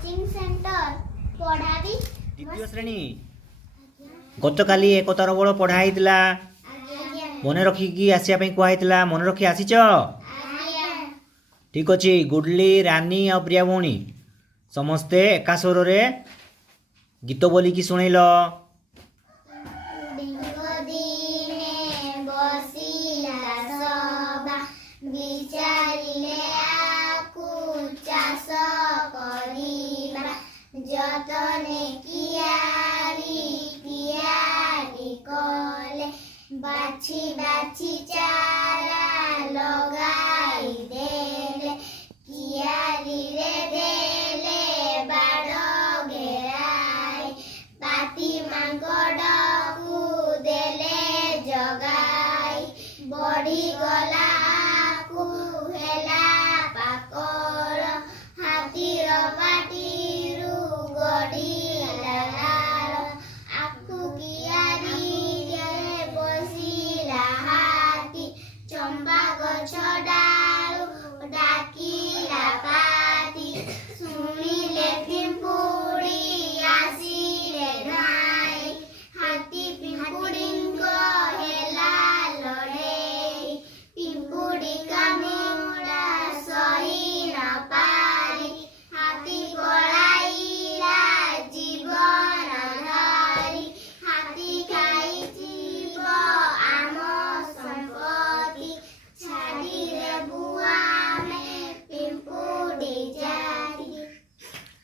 Coaching centre पढ़ाबी द्वितीय श्रेणी गतकाली एक तरबड़ पढ़ाई मन रखिकी आसपा कहला मन रखी आसीच ठीक अच्छे गुडली रानी और प्रिया भौणी समस्ते एका स्वर रे गीत बोलिकी शुणेल जतने कियारी कियारी कोले बाछी बाछी चारा लगाई देले कियारी रे देले बाड़ घेराई पाती मांगड़ को देले जगाई बढ़ी गला को हेला पाकर हाथीर पाटी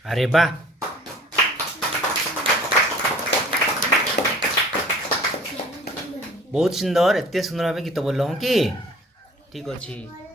अरे वाह बहुत सुंदर एत सुंदर भाव गीत बोल कि ठीक अच्छे।